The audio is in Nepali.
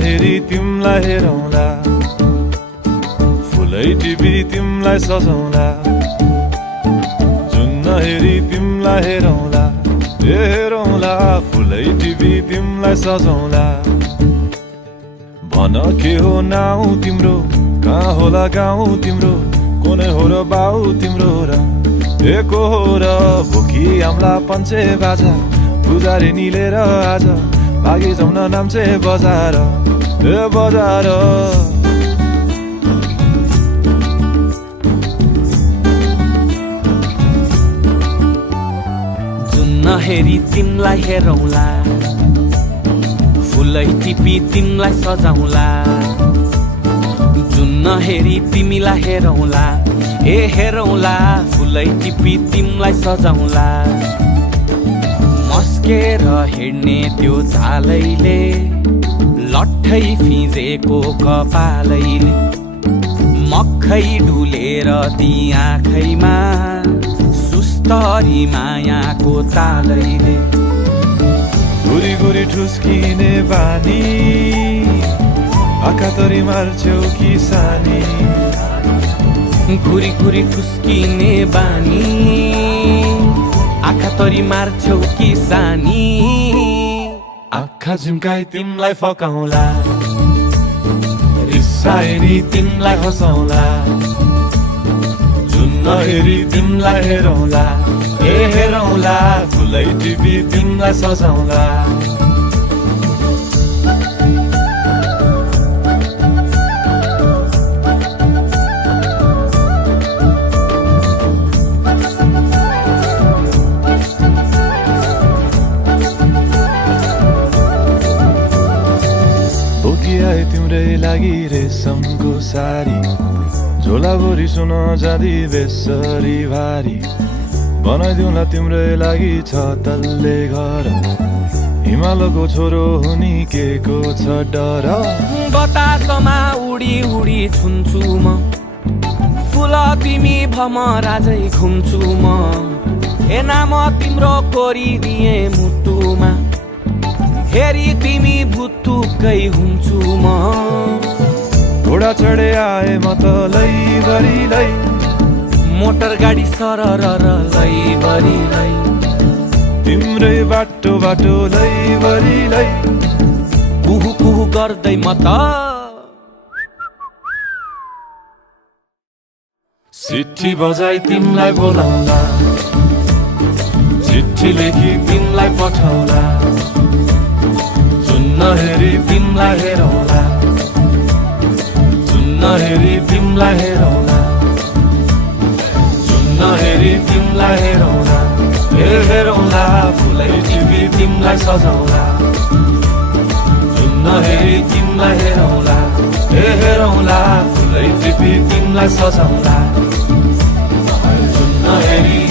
हेरी तिमलाई हेरौँला, फुलै टिपी तिमलाई सजाउँला। जुन हेरी तिमलाई हेरौँला, हेरौँला, फुलै टिपी तिमलाई सजाउँला। भन के हो नाउँ तिम्रो, कहाँ होला गाउँ तिम्रो, कुनै हो र बाउ तिम्रो र एको हो र भोकी आम्ला पञ्चे बाजा पुजारी निलेर आज भागी जाउँ न नाम्चे बजार ए बजार। जुन हेरी तिमलाई हेरौँला, फुलै टिपी तिमलाई सजाउँला। जुन हेरी तिमीलाई हेरौँला, ए हेरौँला, फुलै टिपी तिमलाई सजाउँला। मस्केर हिँड्ने त्यो झालैले, लट्ठै फिजेको कपालैले, मक्खै डुलेर ती आँखैमा सुस्तरी मायाको तालैले। गुरी गुरी ठुस्किने बानी, आँखा तरी मार्छौ कि सानी। घुरी घुरी ठुस्किने बानी, आँखा तरी मार्छौ कि सानी। आँखा झुम्काई तिमलाई फकाउँला, रिसाएरी तिमलाई हँसाउँला। जुन हेरी तिमलाई हेरौँला, ए हेरौँला, फुलै टिपी तिमलाई सजाउँला। बोकिआए तिम्रै लागि रेशमको सारी, झोलाभरि सुन जाँदी बेसरी भारी। बनाइदिउँला तिम्रै लागि छ तल्ले घर, हिमालको छोरो हुनी के को छ डर। बतासमा उडी उडी छुन्छु म, फुल तिमी भमराजै घुम्छु म। ए नाम तिम्रो कोरिदिए मुटुमा, हेरी तिमी भुत्तुकै हुन्छु म। घोडा चढे आए म त लैभरि लै, मोटर गाडी सरर लैभरि लै। तिम्रै बाटो बाटो लैभरि लै, कुहु कुहु गर्दै म त चिट्ठी बजाई तिमलाई बोलाउँला, चिट्ठी लेखी तिमलाई पठाउँला। जुन हेरी तिमलाई हेरौँला, जुन हेरी तिमलाई हेरौँला। जुन हेरी तिमलाई हेरौँला, ए हेरौँला, फुलै टिपी तिमलाई सजाउँला। जुन हेरी तिमलाई हेरौँला, ए हेरौँला, फुलै टिपी तिमलाई सजाउँला। जुन हेरी